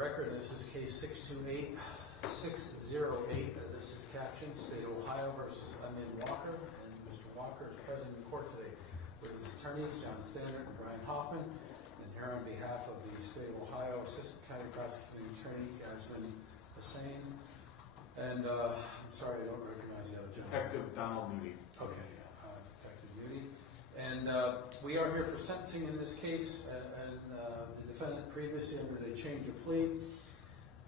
record, this is case 628608. This is captioned State of Ohio versus Amin Walker, and Mr. Walker is present in court today with his attorneys, John Standard and Brian Hoffman, and here on behalf of the State of Ohio Assistant County Prosecuting Attorney, Amin Walker, and I'm sorry, I don't recognize the other gentleman. Detective Donald Moody. Okay, Detective Moody. And we are here for sentencing in this case, and the defendant previously entered a change of plea.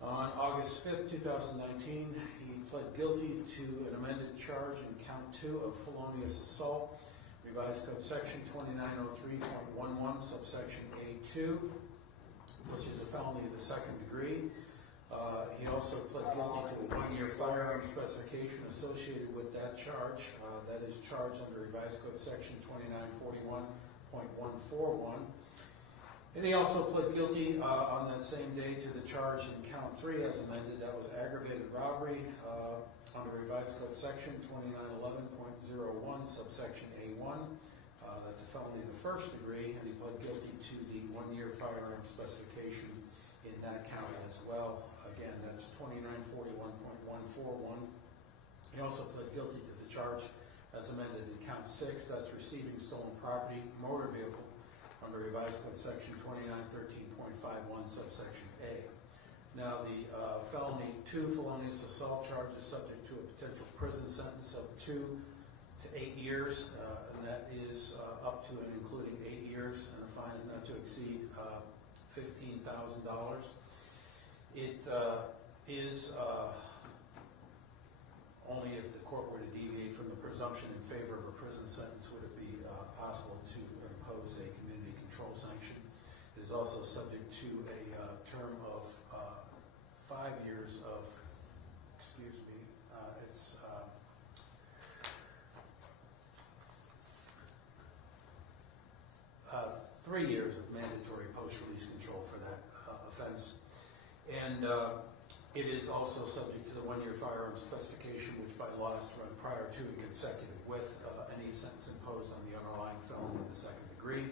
On August 5th, 2019, he pled guilty to an amended charge in count 2 of felonious assault, revised code section 2903.11, subsection A2, which is a felony of the second degree. He also pled guilty to a 1-year firearm specification associated with that charge. That is charged under revised code section 2941.141. And he also pled guilty on that same day to the charge in count 3 as amended. That was aggravated robbery under revised code section 2911.01, subsection A1. That's a felony of the first degree, and he pled guilty to the 1-year firearm specification in that count as well. Again, that's 2941.141. He also pled guilty to the charge as amended in count 6. That's receiving stolen property, motor vehicle, under revised code section 2913.51, subsection A. Now, the felony 2 felonious assault charge is subject to a potential prison sentence of 2 to 8 years, and that is up to and including 8 years, and a fine not to exceed $15,000. It is only if the court were to deviate from the presumption in favor of a prison sentence would it be possible to impose a community control sanction. It is also subject to a term of 5 years of, it's 3 years of mandatory post-release control for that offense. And it is also subject to the 1-year firearm specification, which by law is to run prior to and consecutive with any sentence imposed on the underlying felony in the second degree.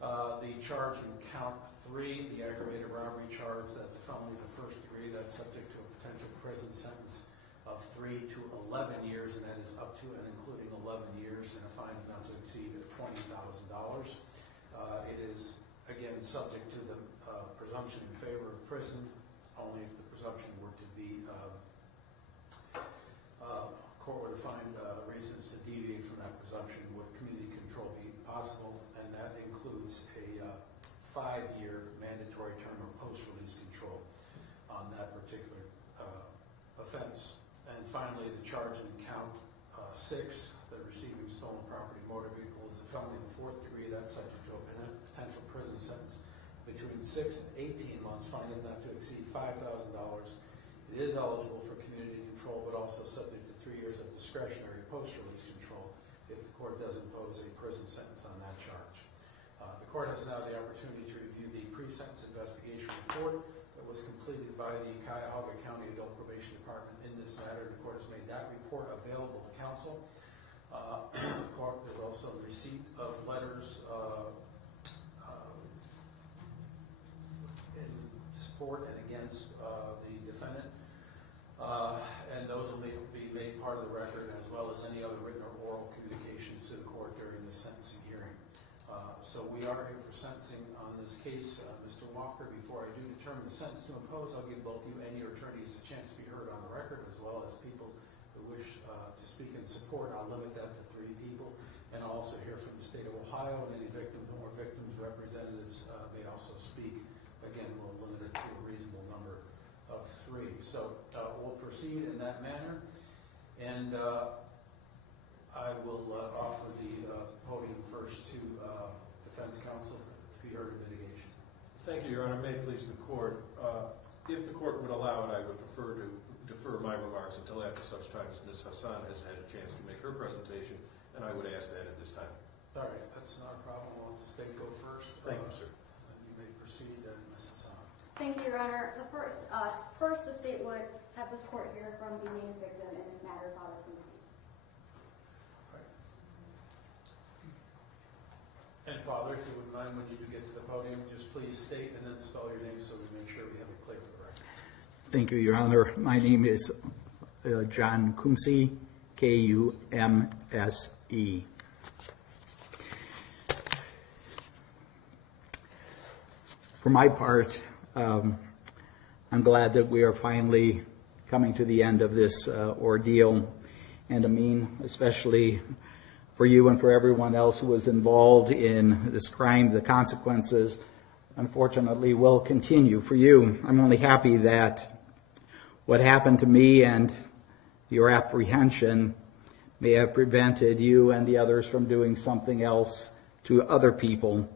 The charge in count 3, the aggravated robbery charge, that's a felony of the first degree. That's subject to a potential prison sentence of 3 to 11 years, and that is up to and including 11 years, and a fine not to exceed $20,000. It is, again, subject to the presumption in favor of prison, only if the presumption were to be, court were to find reasons to deviate from that presumption, would community control be possible, and that includes a 5-year mandatory term of post-release control on that particular offense. And finally, the charge in count 6, the receiving stolen property motor vehicle, is a felony of the 4th degree. That's subject to a potential prison sentence between 6 and 18 months, fine not to exceed $5,000. It is eligible for community control, but also subject to 3 years of discretionary post-release control if the court does impose a prison sentence on that charge. The court has now the opportunity to review the pre-sentence investigation report that was completed by the Cuyahoga County Adult Probation Department in this matter. The court has made that report available to counsel. The court is also in receipt of letters in support and against the defendant, and those will be made part of the record, as well as any other written or oral communications to the court during the sentencing hearing. So we are here for sentencing on this case. Mr. Walker, before I do determine the sentence to impose, I'll give both you and your attorneys a chance to be heard on the record, as well as people who wish to speak in support. I'll limit that to 3 people, and I'll also hear from the state of Ohio, and any victims or victims' representatives may also speak. Again, we'll limit it to a reasonable number of 3. So we'll proceed in that manner, and I will offer the podium first to defense counsel to be heard in mitigation. Thank you, Your Honor. May it please the court. If the court would allow it, I would prefer to defer my remarks until after such time as Ms. Hassan has had a chance to make her presentation, and I would ask that at this time. All right, that's not a problem. I'll let the state go first. Thank you, sir. And you may proceed, Ms. Hassan. Thank you, Your Honor. First, the state would have this court hear from the main victim in this matter, Father Lucy. And Father, if you wouldn't mind, when you do get to the podium, just please state and then spell your name so we make sure we have it clear for Thank you, Your Honor. My name is John Kumse, Kumse. For my part, I'm glad that we are finally coming to the end of this ordeal. And Amin, especially for you and for everyone else who was involved in this crime, the consequences, unfortunately, will continue for you. I'm only happy that what happened to me and your apprehension may have prevented you and the others from doing something else to other people.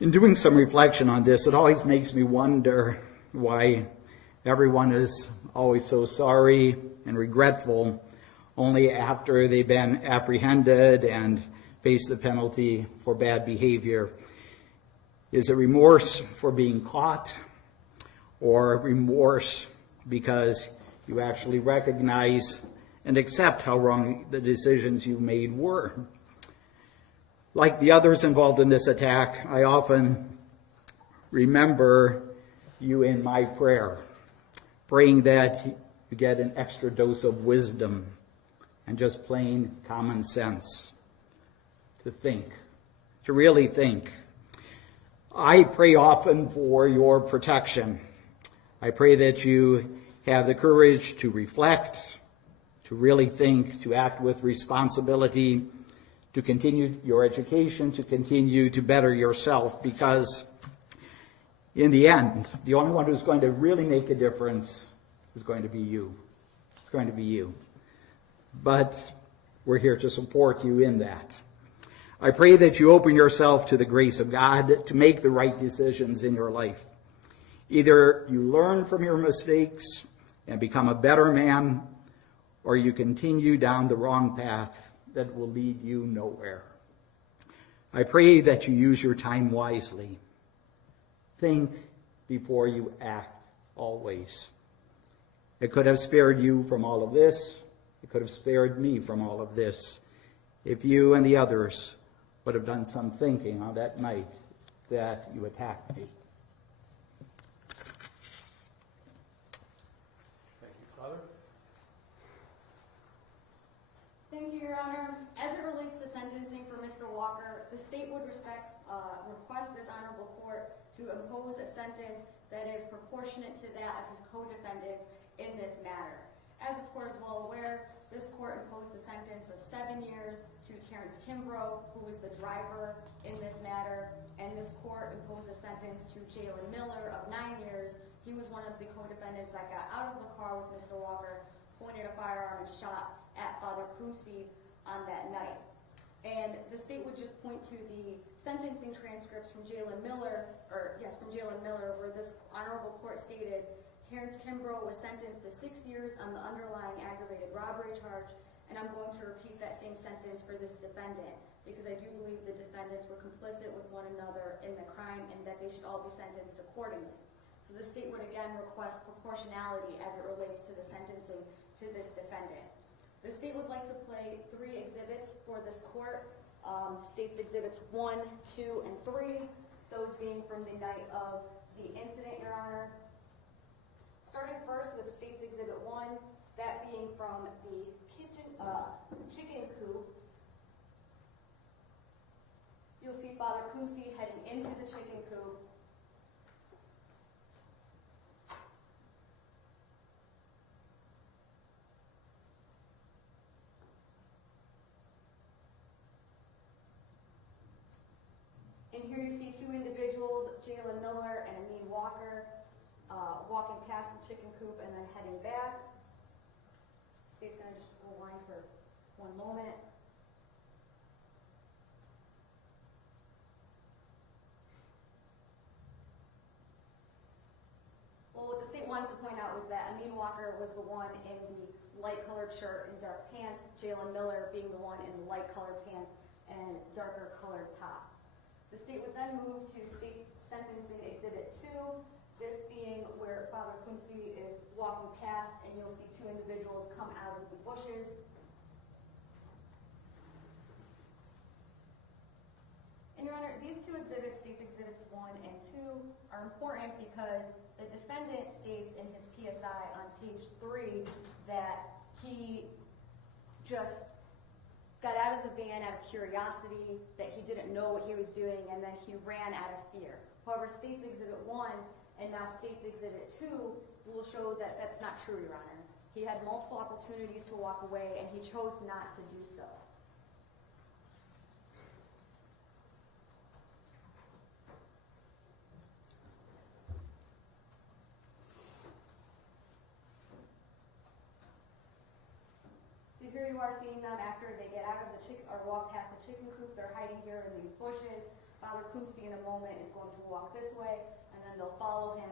In doing some reflection on this, it always makes me wonder why everyone is always so sorry and regretful only after they've been apprehended and face the penalty for bad behavior. Is it remorse for being caught, or remorse because you actually recognize and accept how wrong the decisions you made were? Like the others involved in this attack, I often remember you in my prayer, praying that you get an extra dose of wisdom and just plain common sense to think, to really think. I pray often for your protection. I pray that you have the courage to reflect, to really think, to act with responsibility, to continue your education, to continue to better yourself, because in the end, the only one who's going to really make a difference is going to be you. It's going to be you. But we're here to support you in that. I pray that you open yourself to the grace of God to make the right decisions in your life. Either you learn from your mistakes and become a better man, or you continue down the wrong path that will lead you nowhere. I pray that you use your time wisely. Think before you act always. It could have spared you from all of this. It could have spared me from all of this if you and the others would have done some thinking on that night that you attacked me. Thank you, Father. Thank you, Your Honor. As it relates to sentencing for Mr. Walker, the state would request this honorable court to impose a sentence that is proportionate to that of his co-defendants in this matter. As this court is well aware, this court imposed a sentence of 7 years to Terrence Kimbrough, who was the driver in this matter, and this court imposed a sentence to Jalen Miller of 9 years. He was one of the co-defendants that got out of the car with Mr. Walker, pointed a firearm and shot at Father Kumse on that night. And the state would just point to the sentencing transcripts from Jalen Miller, where this honorable court stated Terrence Kimbrough was sentenced to 6 years on the underlying aggravated robbery charge, and I'm going to repeat that same sentence for this defendant, because I do believe the defendants were complicit with one another in the crime and that they should all be sentenced accordingly. So the state would again request proportionality as it relates to the sentencing to this defendant. The state would like to play 3 exhibits for this court. State's exhibits 1, 2, and 3, those being from the night of the incident, Your Honor. Starting first with State's Exhibit 1, that being from the chicken coop. You'll see Father Kumse heading into the chicken coop. And here you see 2 individuals, Jalen Miller and Amin Walker, walking past the chicken coop and then heading back. State's going to just rewind for 1 moment. Well, what the state wanted to point out was that Amin Walker was the one in the light-colored shirt and dark pants, Jalen Miller being the one in the light-colored pants and darker-colored top. The state would then move to State's Sentencing Exhibit 2, this being where Father Kumse is walking past, and you'll see 2 individuals come out of the bushes. And Your Honor, these 2 exhibits, State's Exhibits 1 and 2, are important because the defendant states in his PSI on page 3 that he just got out of the van out of curiosity, that he didn't know what he was doing, and then he ran out of fear. However, State's Exhibit 1 and now State's Exhibit 2 will show that that's not true, Your Honor. He had multiple opportunities to walk away, and he chose not to do so. So here you are seeing them after they get out of the chicken or walk past the chicken coop. They're hiding here in these bushes. Father Kumsi in a moment is going to walk this way, and then they'll follow him.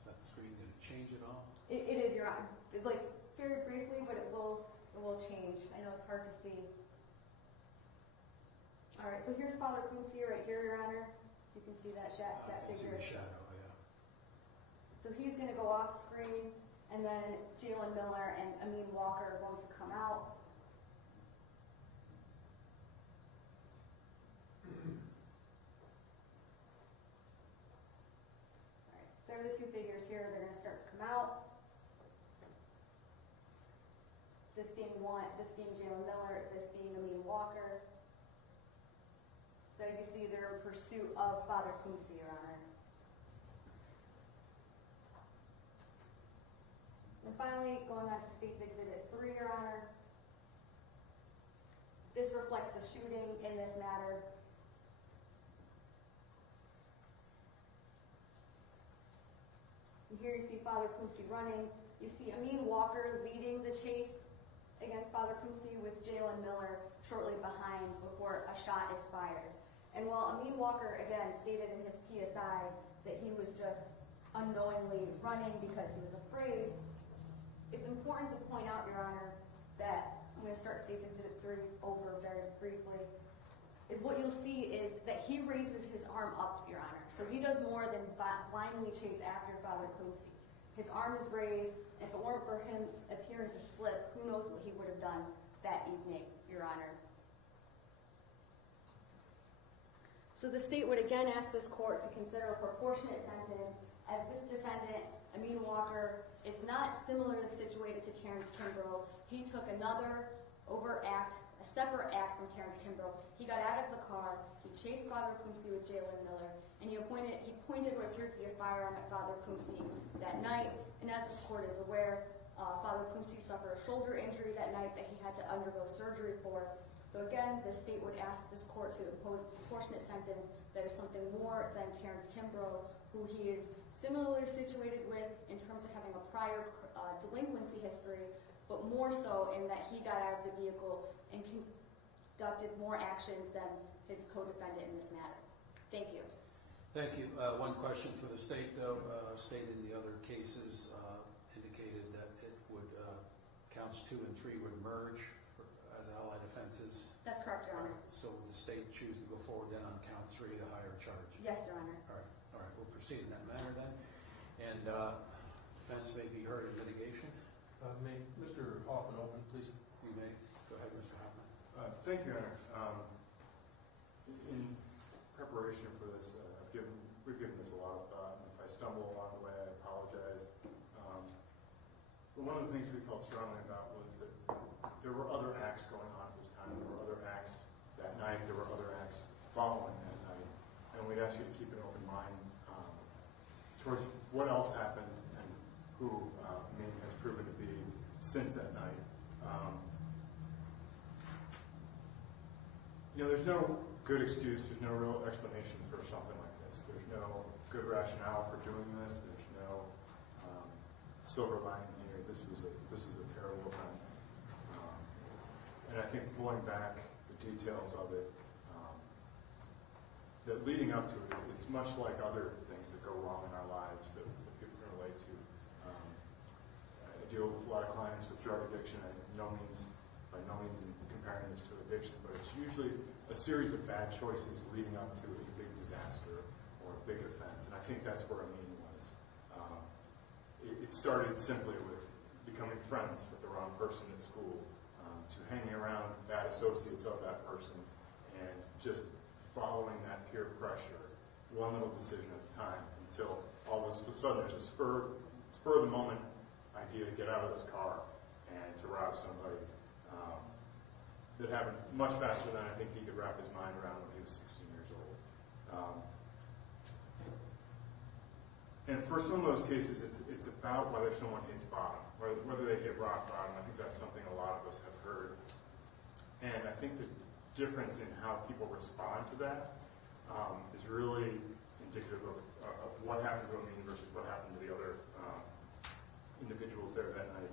Is that screen going to change at all? It is, Your Honor. Like very briefly, but it will change. I know it's hard to see. All right, so here's Father Kumsi right here, Your Honor. You can see that I can see figure. the shadow, yeah. So he's going to go off screen, and then Jalen Miller and Amin Walker are going to come out. All right, they're the two figures here. They're going to start to come out. This being Jalen Miller, this being Amin Walker. So as you see, they're in pursuit of Father Kumsi, Your Honor. And finally, going on to State's Exhibit 3, Your Honor. This reflects the shooting in this matter. And here you see Father Kumsi running. You see Amin Walker leading the chase against Father Kumsi with Jalen Miller shortly behind before a shot is fired. And while Amin Walker, again, stated in his PSI that he was just unknowingly running because he was afraid, it's important to point out, Your Honor, that I'm going to start State's Exhibit 3 over very briefly, is what you'll see is that he raises his arm up, Your Honor. So he does more than blindly chase after Father Kumsi. His arm is raised, and if it weren't for him appearing to slip, who knows what he would have done that evening, Your Honor. So the state would again ask this court to consider a proportionate sentence, as this defendant, Amin Walker, is not similarly situated to Terrence Kimbrough. He took another overt act, a separate act from Terrence Kimbrough. He got out of the car, he chased Father Kumsi with Jalen Miller, and he pointed what appeared to be a firearm at Father Kumsi that night. And as this court is aware, Father Kumsi suffered a shoulder injury that night that he had to undergo surgery for. So again, the state would ask this court to impose a proportionate sentence that is something more than Terrence Kimbrough, who he is similarly situated with in terms of having a prior delinquency history, but more so in that he got out of the vehicle and conducted more actions than his co-defendant in this matter. Thank you. Thank you. One question for the state, though. State in the other cases indicated that it would, counts 2 and 3 would merge as allied offenses. That's correct, Your Honor. So would the state choose to go forward then on count 3, the higher charge? Yes, Your Honor. All right, we'll proceed in that manner then. And defense may be heard in litigation. May Mr. Hoffman open, please? You may. Go ahead, Mr. Hoffman. Thank you, Your Honor. In preparation for this, we've given this a lot of thought. If I stumble along the way, I apologize. But one of the things we felt strongly about was that there were other acts going on at this time. There were other acts that night. There were other acts following that night. And we'd ask you to keep an open mind towards what else happened and who Amin has proven to be since that night. There's no good excuse, there's no real explanation for something like this. There's no good rationale for doing this. There's no silver lining here. This was a terrible offense. And I think pulling back the details of it, that leading up to it, it's much like other things that go wrong in our lives that people can relate to. I deal with a lot of clients with drug addiction. By no means in comparing this to addiction, but it's usually a series of bad choices leading up to a big disaster or a big offense. And I think that's where Amin was. It started simply with becoming friends with the wrong person at school, to hanging around bad associates of that person, and just following that peer pressure, one little decision at a time, until all of a sudden there's a spur of the moment idea to get out of this car and to rob somebody. That happened much faster than I think he could wrap his mind around when he was 16 years old. And for some of those cases, it's about whether someone hits bottom, whether they hit rock bottom. I think that's something a lot of us have heard. And I think the difference in how people respond to that is really indicative of what happened to Amin versus what happened to the other individuals there that night.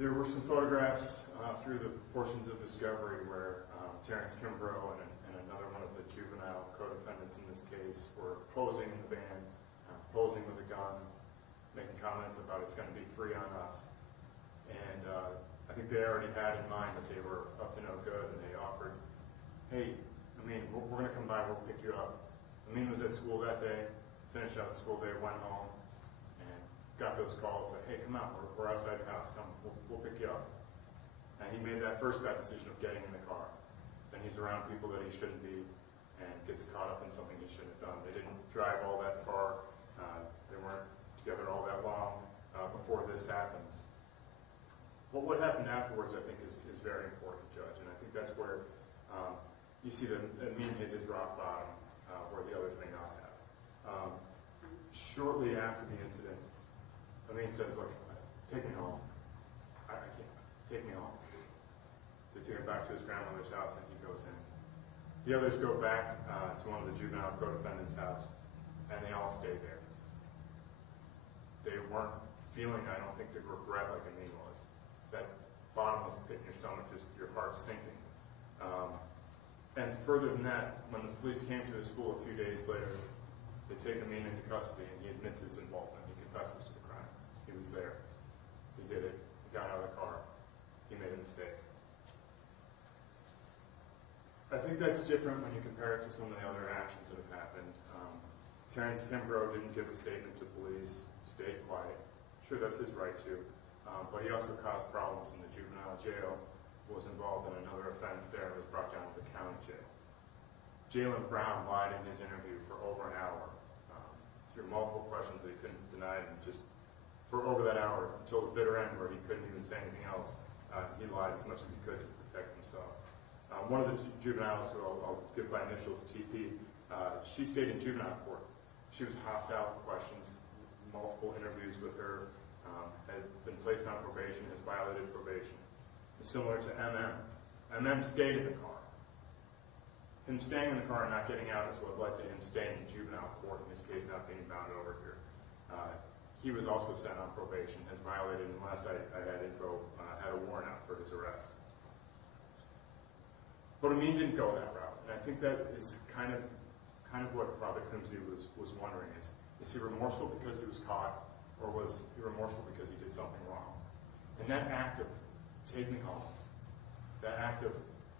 There were some photographs through the portions of discovery where Terrence Kimbrough and another one of the juvenile co-defendants in this case were posing in the van, posing with a gun, making comments about it's going to be free on us. And I think they already had in mind that they were up to no good, and they offered, hey, Amin, we're going to come by, we'll pick you up. Amin was at school that day, finished out the school day, went home, and got those calls, said, hey, come out, we're outside your house, come, we'll pick you up. And he made that first bad decision of getting in the car. Then he's around people that he shouldn't be, and gets caught up in something he shouldn't have done. They didn't drive all that far, they weren't together all that long before this happens. But what happened afterwards, I think, is very important, Judge, and I think that's where you see that Amin hit his rock bottom, where the others may not have. Shortly after the incident, Amin says, look, take me home. I can't. Take me home. They take him back to his grandmother's house, and he goes in. The others go back to one of the juvenile co-defendants' house, and they all stay there. They weren't feeling, I don't think, the regret like Amin was. That bottomless pit in your stomach, just your heart sinking. And further than that, when the police came to his school a few days later, they take Amin into custody, and he admits his involvement. He confesses to the crime. He was there. He did it. He got out of the car. He made a mistake. I think that's different when you compare it to some of the other actions that have happened. Terrence Kimbrough didn't give a statement to police, stayed quiet. Sure, that's his right to. But he also caused problems in the juvenile jail, was involved in another offense there, and was brought down to the county jail. Jalen Brown lied in his interview for over an hour, through multiple questions that he couldn't deny, and just for over that hour, until the bitter end where he couldn't even say anything else, he lied as much as he could to protect himself. One of the juveniles, who I'll give by initials, TP, she stayed in juvenile court. She was hostile to questions, multiple interviews with her, had been placed on probation, has violated probation. Similar to MM. MM stayed in the car. Him staying in the car and not getting out is what led to him staying in juvenile court, in this case not being bound over here. He was also sent on probation, has violated, and last I had info, had a warrant out for his arrest. But Amin didn't go that route, and I think that is kind of what Robert Crimsey was wondering, is he remorseful because he was caught, or was he remorseful because he did something wrong? And that act of taking me home, that act of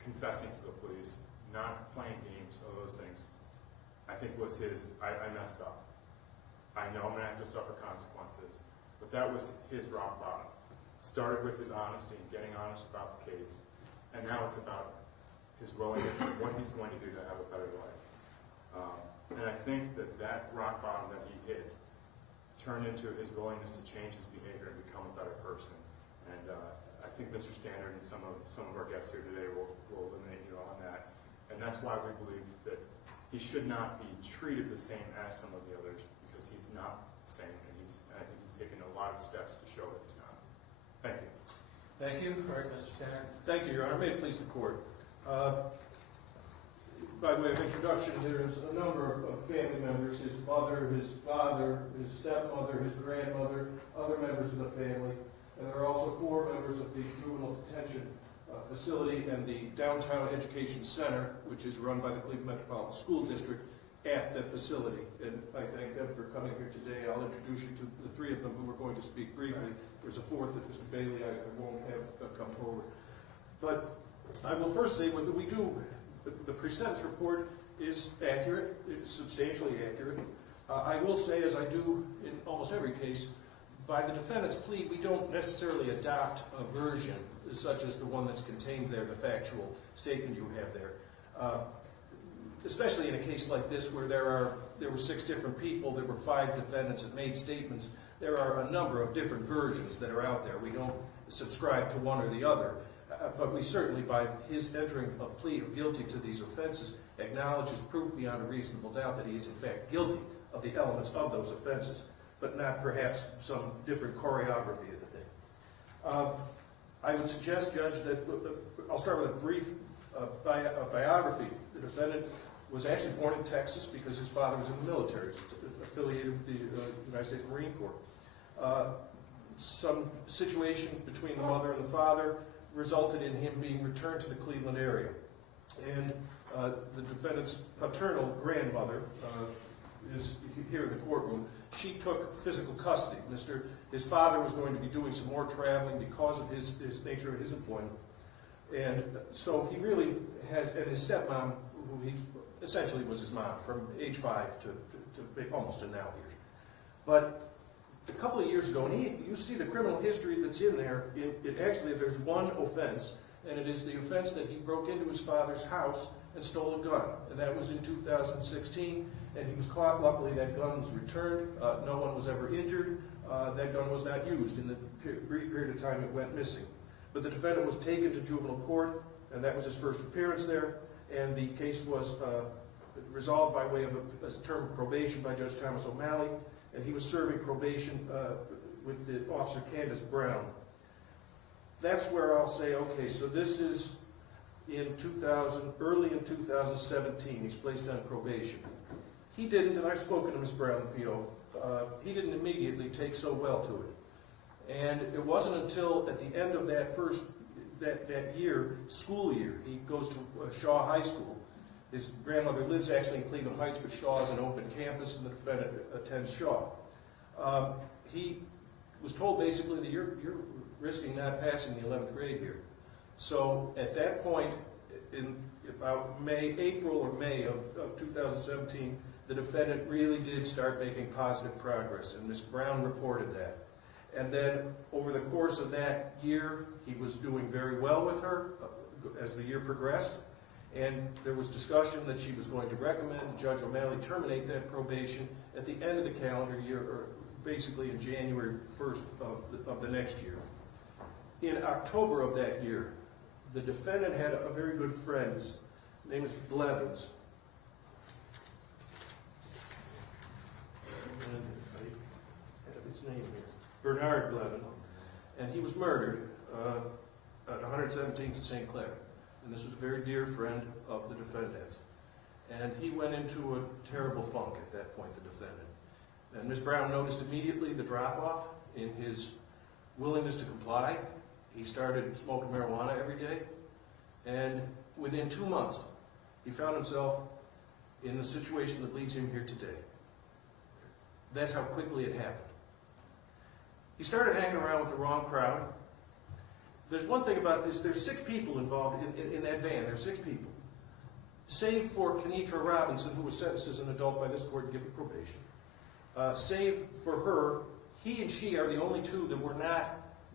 confessing to the police, not playing games, all those things, I think was his, I messed up. I know I'm going to have to suffer consequences, but that was his rock bottom. Started with his honesty and getting honest about the case, and now it's about his willingness and what he's going to do to have a better life. And I think that rock bottom that he hit turned into his willingness to change his behavior and become a better person. And I think Mr. Standard and some of our guests here today will illuminate you on that. And that's why we believe that he should not be treated the same as some of the others, because he's not the same, and I think he's taken a lot of steps to show that he's not. Thank you. Thank you. All right, Mr. Standard. Thank you, Your Honor. May it please the court. By way of introduction, there's a number of family members, his mother, his father, his stepmother, his grandmother, other members of the family, and there are also 4 members of the juvenile detention facility and the Downtown Education Center, which is run by the Cleveland Metropolitan School District, at the facility. And I thank them for coming here today. I'll introduce you to the 3 of them who are going to speak briefly. There's a 4th that Mr. Bailey I won't have come forward. But I will first say, when we do, the pre-sentence report is accurate, it's substantially accurate. I will say, as I do in almost every case, by the defendant's plea, we don't necessarily adopt a version such as the one that's contained there, the factual statement you have there. Especially in a case like this where there were 6 different people, there were 5 defendants that made statements. There are a number of different versions that are out there. We don't subscribe to one or the other, but we certainly, by his entering a plea of guilty to these offenses, acknowledges proof beyond a reasonable doubt that he is in fact guilty of the elements of those offenses, but not perhaps some different choreography of the thing. I would suggest, Judge, that I'll start with a brief biography. The defendant was actually born in Texas because his father was in the military, affiliated with the United States Marine Corps. Some situation between the mother and the father resulted in him being returned to the Cleveland area. And the defendant's paternal grandmother is here in the courtroom. She took physical custody. His father was going to be doing some more traveling because of his nature of his employment. And so he really has, and his stepmom, who he essentially was his mom from age 5 to almost to now years. But a couple of years ago, and you see the criminal history that's in there, actually there's one offense, and it is the offense that he broke into his father's house and stole a gun. And that was in 2016, and he was caught. Luckily, that gun was returned. No one was ever injured. That gun was not used in the brief period of time it went missing. But the defendant was taken to juvenile court, and that was his first appearance there, and the case was resolved by way of a term of probation by Judge Thomas O'Malley, and he was serving probation with the Officer Candace Brown. That's where I'll say, okay, so this is in early in 2017, he's placed on probation. He didn't, and I've spoken to Ms. Brown, he didn't immediately take so well to it. And it wasn't until at the end of that school year, he goes to Shaw High School. His grandmother lives actually in Cleveland Heights, but Shaw is an open campus, and the defendant attends Shaw. He was told basically that you're risking not passing the 11th grade here. So at that point, in about April or May of 2017, the defendant really did start making positive progress, and Ms. Brown reported that. And then over the course of that year, he was doing very well with her as the year progressed. And there was discussion that she was going to recommend Judge O'Malley terminate that probation at the end of the calendar year, or basically in January 1st of the next year. In October of that year, the defendant had a very good friend. His name is Blevins. I have his name here. Bernard Blevin. And he was murdered at 117th St. Clair. And this was a very dear friend of the defendant. And he went into a terrible funk at that point, the defendant. And Ms. Brown noticed immediately the drop-off in his willingness to comply. He started smoking marijuana every day. And within 2 months, he found himself in the situation that leads him here today. That's how quickly it happened. He started hanging around with the wrong crowd. There's one thing about this, there's 6 people involved in that van. There's 6 people. Save for Kenitra Robinson, who was sentenced as an adult by this court and given probation. Save for her, he and she are the only 2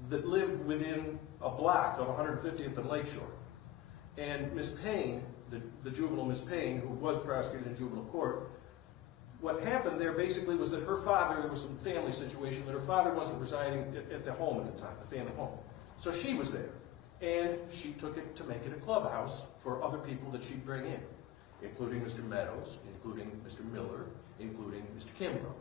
that lived within a block of 150th and Lakeshore. And Miss Payne, the juvenile Miss Payne, who was prosecuted in juvenile court, what happened there basically was that her father, there was some family situation, that her father wasn't residing at the home at the time, the family home. So she was there, and she took it to make it a clubhouse for other people that she'd bring in, including Mr. Meadows, including Mr. Miller, including Mr. Kimbrough.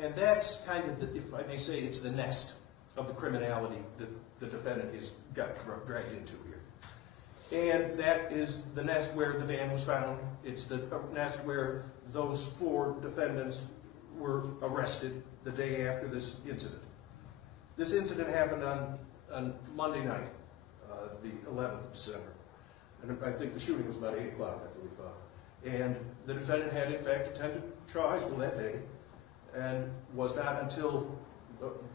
And that's kind of, if I may say, it's the nest of the criminality that the defendant has got dragged into here. And that is the nest where the van was found. It's the nest where those 4 defendants were arrested the day after this incident. This incident happened on Monday night, the 11th of December. And I think the shooting was about 8 o'clock, I believe. And the defendant had, in fact, attended Shaw High School that day, and was not until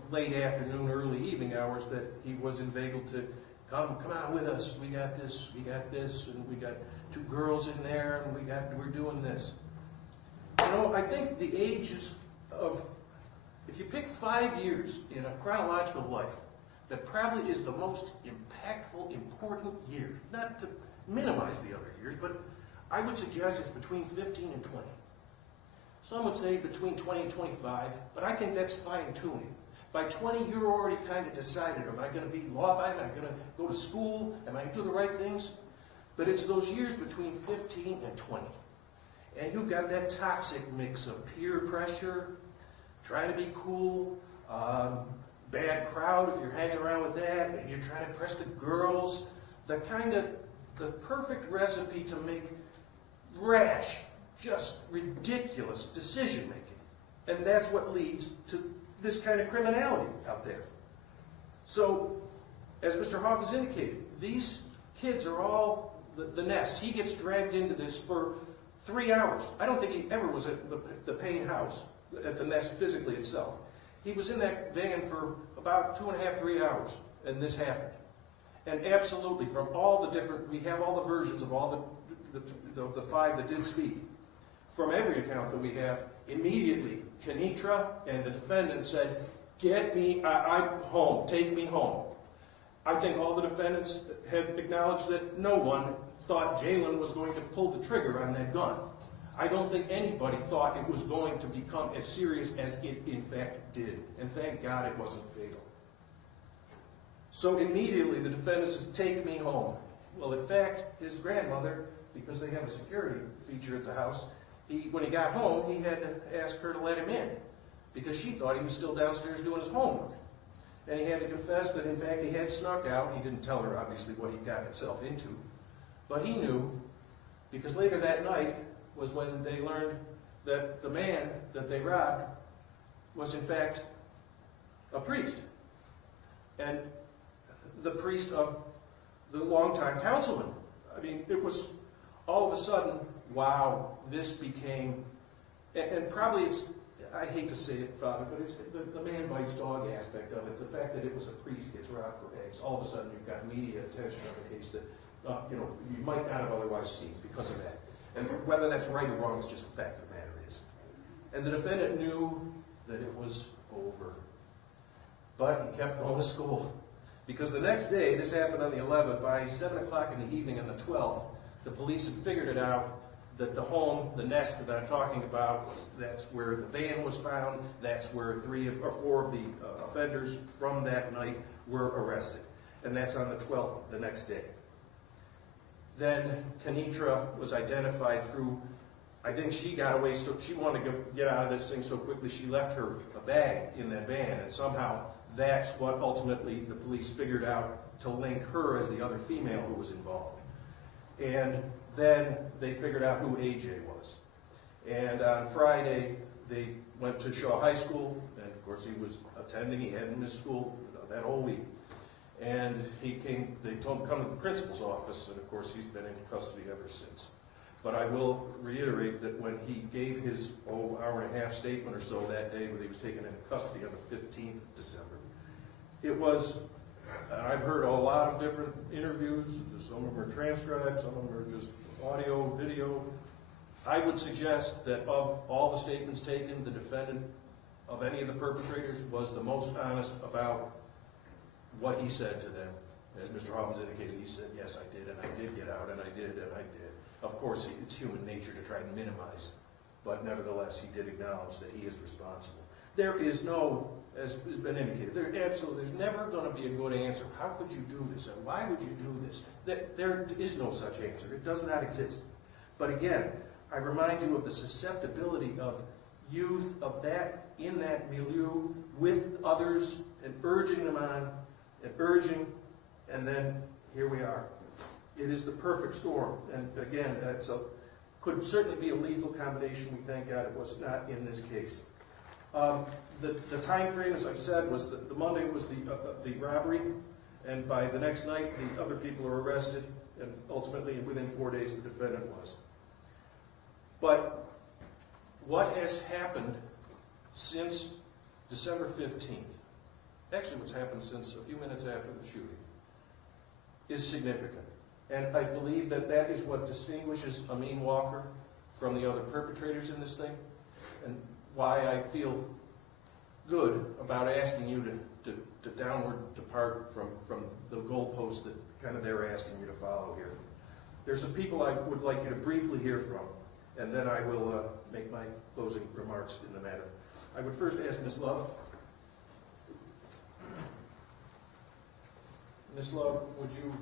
late afternoon, early evening hours that he was inveigled to come on with us. We got this, and we got 2 girls in there, and we're doing this. You know, I think the ages of, if you pick 5 years in a chronological life, that probably is the most impactful, important year. Not to minimize the other years, but I would suggest it's between 15 and 20. Some would say between 20 and 25, but I think that's fine-tuning. By 20, you're already kind of decided, am I going to be law-abiding? Am I going to go to school? Am I going to do the right things? But it's those years between 15 and 20. And you've got that toxic mix of peer pressure, trying to be cool, bad crowd if you're hanging around with that, and you're trying to impress the girls. The perfect recipe to make rash, just ridiculous decision-making. And that's what leads to this kind of criminality out there. So, as Mr. Hoff has indicated, these kids are all the nest. He gets dragged into this for 3 hours. I don't think he ever was at the Payne house, at the nest physically itself. He was in that van for about 2.5, 3 hours, and this happened. And absolutely, from all the different, we have all the versions of all the 5 that did speak. From every account that we have, immediately, Kenitra and the defendant said, get me, I'm home, take me home. I think all the defendants have acknowledged that no one thought Jalen was going to pull the trigger on that gun. I don't think anybody thought it was going to become as serious as it in fact did. And thank God it wasn't fatal. So immediately the defendant says, take me home. Well, in fact, his grandmother, because they have a security feature at the house, when he got home, he had to ask her to let him in because she thought he was still downstairs doing his homework. And he had to confess that, in fact, he had snuck out. He didn't tell her, obviously, what he got himself into. But he knew, because later that night was when they learned that the man that they robbed was, in fact, a priest. And the priest of the longtime councilman. I mean, it was all of a sudden, wow, this became, and probably it's, I hate to say it, Father, but it's the man bites dog aspect of it. The fact that it was a priest gets robbed for eggs. All of a sudden, you've got media attention on a case that you might not have otherwise seen because of that. And whether that's right or wrong is just the fact of the matter is. And the defendant knew that it was over, but he kept going to school because the next day, this happened on the 11th, by 7 o'clock in the evening on the 12th, the police had figured it out. That the home, the nest that I'm talking about, that's where the van was found, that's where 3 or 4 of the offenders from that night were arrested. And that's on the 12th, the next day. Then Kenitra was identified through, I think she got away, so she wanted to get out of this thing so quickly she left her a bag in that van, and somehow that's what ultimately the police figured out to link her as the other female who was involved. And then they figured out who AJ was. And on Friday, they went to Shaw High School, and of course he was attending, he hadn't missed school that whole week. And they told him to come to the principal's office, and of course he's been in custody ever since. But I will reiterate that when he gave his hour-and-a-half statement or so that day when he was taken into custody on the 15th of December, it was, I've heard a lot of different interviews, some of them are transcribed, some of them are just audio, video. I would suggest that of all the statements taken, the defendant of any of the perpetrators was the most honest about what he said to them. As Mr. Hobbs indicated, he said, yes, I did, and I did get out, and I did, and I did. Of course, it's human nature to try and minimize, but nevertheless, he did acknowledge that he is responsible. There is no, as has been indicated, there's never going to be a good answer. How could you do this, and why would you do this? There is no such answer. It does not exist. But again, I remind you of the susceptibility of youth of that, in that milieu, with others, and urging them on, and urging, and then here we are. It is the perfect storm. And again, could certainly be a lethal combination. We thank God it was not in this case. The time frame, as I said, was the Monday was the robbery, and by the next night, the other people are arrested, and ultimately, within 4 days, the defendant was. But what has happened since December 15th, actually what's happened since a few minutes after the shooting, is significant. And I believe that that is what distinguishes Amin Walker from the other perpetrators in this thing, and why I feel good about asking you to downward depart from the goalposts that kind of they're asking you to follow here. There's some people I would like you to briefly hear from, and then I will make my closing remarks in the matter. I would first ask Ms. Love. Ms. Love, would you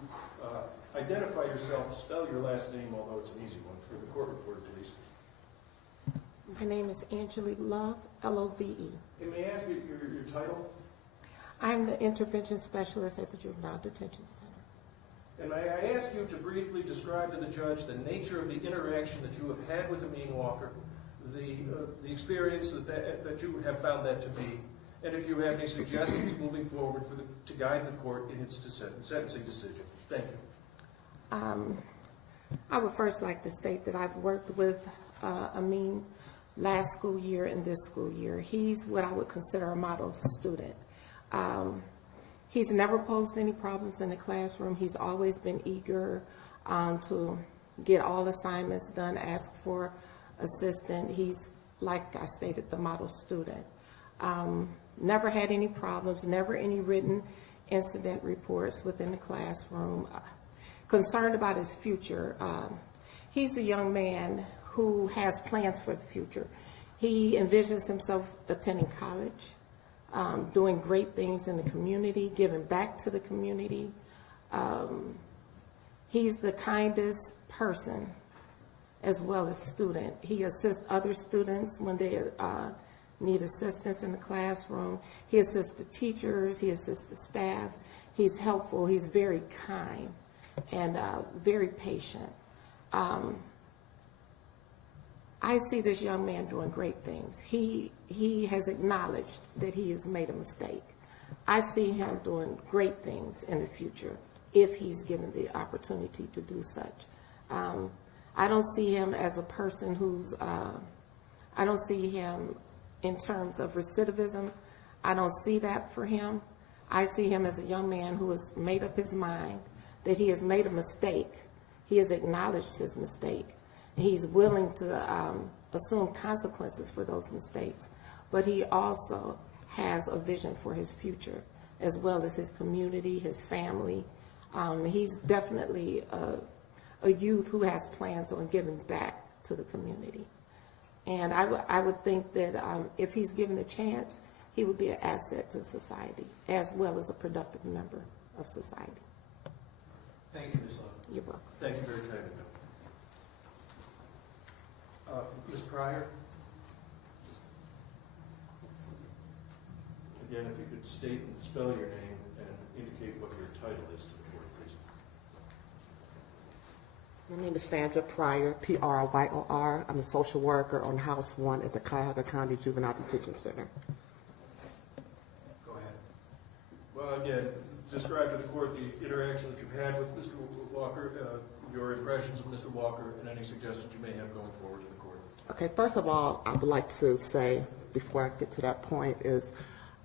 identify yourself, spell your last name, although it's an easy one, for the court reporter, please. My name is Angelique Love, L-O-V-E. And may I ask you your title? I'm the intervention specialist at the Juvenile Detention Center. And may I ask you to briefly describe to the judge the nature of the interaction that you have had with Amin Walker, the experience that you have found that to be, and if you have any suggestions moving forward to guide the court in its sentencing decision. Thank you. I would first like to state that I've worked with Amin last school year and this school year. He's what I would consider a model student. He's never posed any problems in the classroom. He's always been eager to get all assignments done, ask for assistance. He's, like I stated, the model student. Never had any problems, never any written incident reports within the classroom. Concerned about his future. He's a young man who has plans for the future. He envisions himself attending college, doing great things in the community, giving back to the community. He's the kindest person as well as student. He assists other students when they need assistance in the classroom. He assists the teachers, he assists the staff. He's helpful, he's very kind and very patient. I see this young man doing great things. He has acknowledged that he has made a mistake. I see him doing great things in the future if he's given the opportunity to do such. I don't see him as a person who's, I don't see him in terms of recidivism. I don't see that for him. I see him as a young man who has made up his mind that he has made a mistake. He has acknowledged his mistake. He's willing to assume consequences for those mistakes, but he also has a vision for his future, as well as his community, his family. He's definitely a youth who has plans on giving back to the community. And I would think that if he's given a chance, he would be an asset to society, as well as a productive member of society. Thank you, Ms. Love. You're welcome. Thank you very kindly. Ms. Pryor? Again, if you could state and spell your name and indicate what your title is to the court, please. My name is Sandra Pryor, P-R-Y-O-R. I'm a social worker on House 1 at the Cuyahoga County Juvenile Detention Center. Go ahead. Well, again, describe to the court the interaction that you've had with Mr. Walker, your impressions of Mr. Walker, and any suggestions you may have going forward to the court. Okay, first of all, I would like to say, before I get to that point, is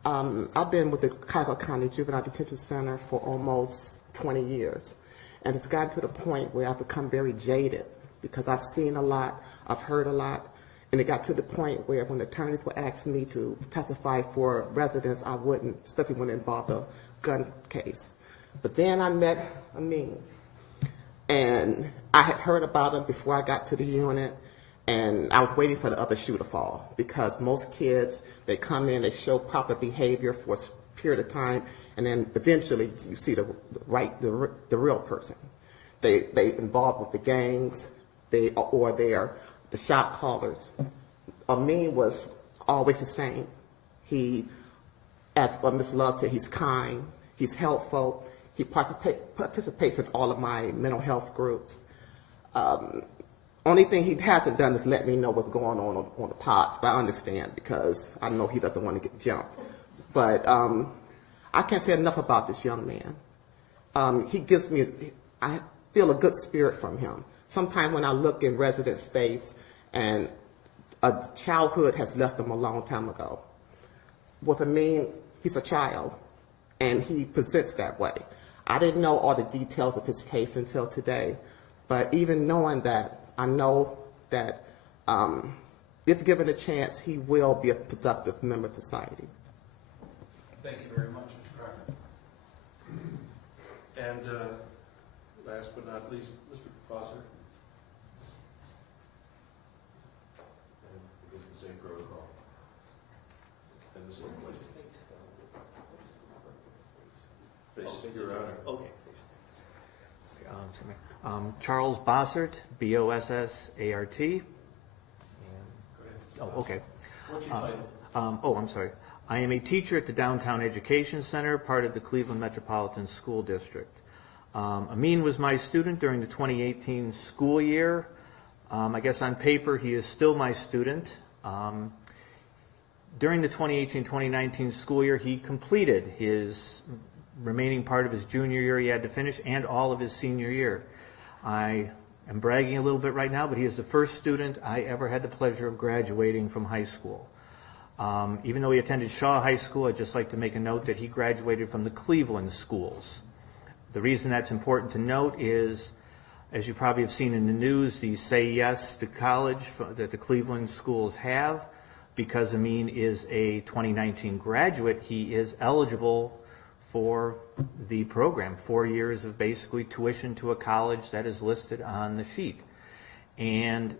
I've been with the Cuyahoga County Juvenile Detention Center for almost 20 years. And it's gotten to the point where I've become very jaded because I've seen a lot, I've heard a lot, and it got to the point where when attorneys would ask me to testify for residents, I wouldn't, especially when it involved a gun case. But then I met Amin, and I had heard about him before I got to the unit, and I was waiting for the other shoe to fall because most kids, they come in, they show proper behavior for a period of time, and then eventually you see the real person. They involved with the gangs, or they're the shot callers. Amin was always the same. He, as Ms. Love said, he's kind, he's helpful, he participates in all of my mental health groups. Only thing he hasn't done is let me know what's going on the pods, but I understand because I know he doesn't want to get jumped. But I can't say enough about this young man. He gives me, I feel a good spirit from him. Sometimes when I look in residents' face and a childhood has left them a long time ago. With Amin, he's a child, and he presents that way. I didn't know all the details of his case until today, but even knowing that, I know that if given a chance, he will be a productive member of society. Thank you very much. And last but not least, Mr. Foster. And I guess the same protocol. And the same place. Face your honor. Okay. Charles Bossert, B-O-S-S-A-R-T. Oh, okay. What's your title? I'm sorry. I am a teacher at the Downtown Education Center, part of the Cleveland Metropolitan School District. Amin was my student during the 2018 school year. I guess on paper he is still my student. During the 2018-2019 school year, he completed his remaining part of his junior year he had to finish and all of his senior year. I am bragging a little bit right now, but he is the first student I ever had the pleasure of graduating from high school. Even though he attended Shaw High School, I'd just like to make a note that he graduated from the Cleveland schools. The reason that's important to note is, as you probably have seen in the news, the Say Yes to College that the Cleveland schools have, because Amin is a 2019 graduate, he is eligible for the program, 4 years of basically tuition to a college that is listed on the sheet. And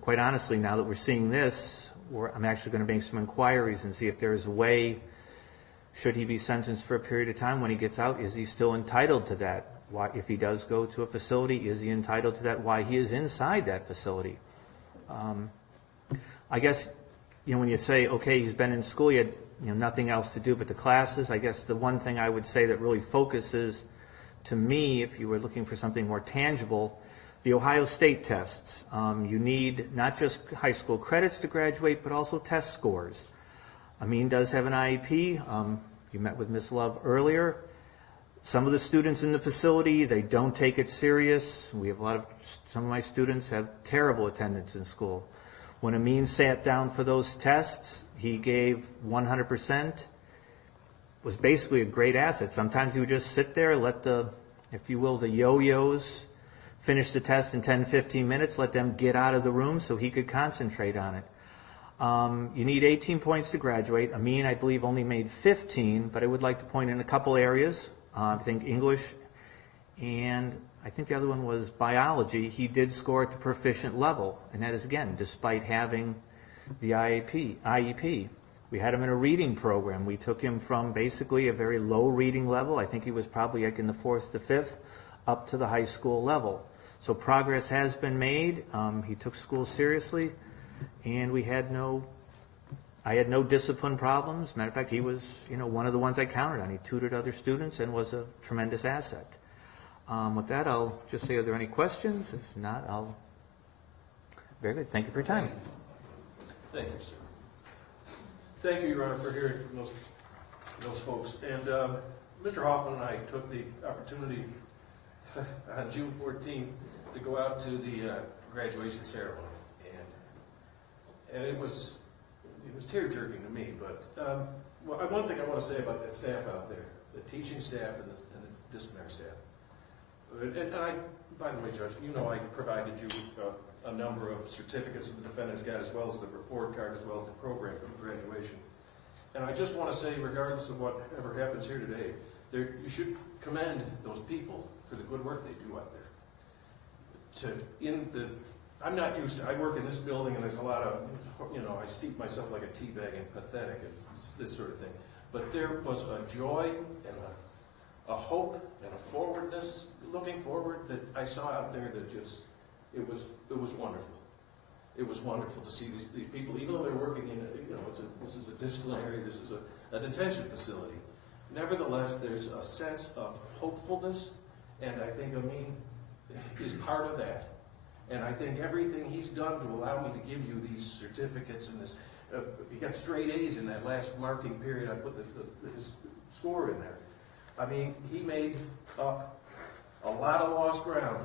quite honestly, now that we're seeing this, I'm actually going to make some inquiries and see if there's a way, should he be sentenced for a period of time when he gets out, is he still entitled to that? Why, if he does go to a facility, is he entitled to that while he is inside that facility? I guess, when you say, okay, he's been in school, he had nothing else to do but the classes. I guess the one thing I would say that really focuses to me, if you were looking for something more tangible, the Ohio State tests. You need not just high school credits to graduate, but also test scores. Amin does have an IEP. You met with Ms. Love earlier. Some of the students in the facility, they don't take it serious. We have some of my students have terrible attendance in school. When Amin sat down for those tests, he gave 100%, was basically a great asset. Sometimes he would just sit there, let the, if you will, the yo-yos finish the test in 10, 15 minutes, let them get out of the room so he could concentrate on it. You need 18 points to graduate. Amin, I believe, only made 15, but I would like to point in a couple areas. I think English and I think the other one was biology. He did score at the proficient level, and that is, again, despite having the IEP. We had him in a reading program. We took him from basically a very low reading level, I think he was probably like in the 4th to 5th, up to the high school level. So progress has been made. He took school seriously, and I had no discipline problems. Matter of fact, he was one of the ones I counted on. He tutored other students and was a tremendous asset. With that, I'll just say, are there any questions? If not, very good. Thank you for your time. Thank you, sir. Thank you, Your Honor, for hearing from those folks. And Mr. Hoffman and I took the opportunity on June 14th to go out to the graduation ceremony, and it was tear-jerking to me. But one thing I want to say about that staff out there, the teaching staff and the disciplinary staff. And I, by the way, Judge, I provided you a number of certificates that the defendants got, as well as the report card, as well as the program from graduation. And I just want to say, regardless of whatever happens here today, you should commend those people for the good work they do out there. I'm not used to, I work in this building, and there's a lot of, I steep myself like a tea bag and pathetic and this sort of thing. But there was a joy and a hope and a forwardness, looking forward, that I saw out there that just, it was wonderful. It was wonderful to see these people, even though they're working in, this is a disciplinary, this is a detention facility. Nevertheless, there's a sense of hopefulness, and I think Amin is part of that. And I think everything he's done to allow me to give you these certificates and this, he got straight A's in that last marking period. I put his score in there. I mean, he made up a lot of lost ground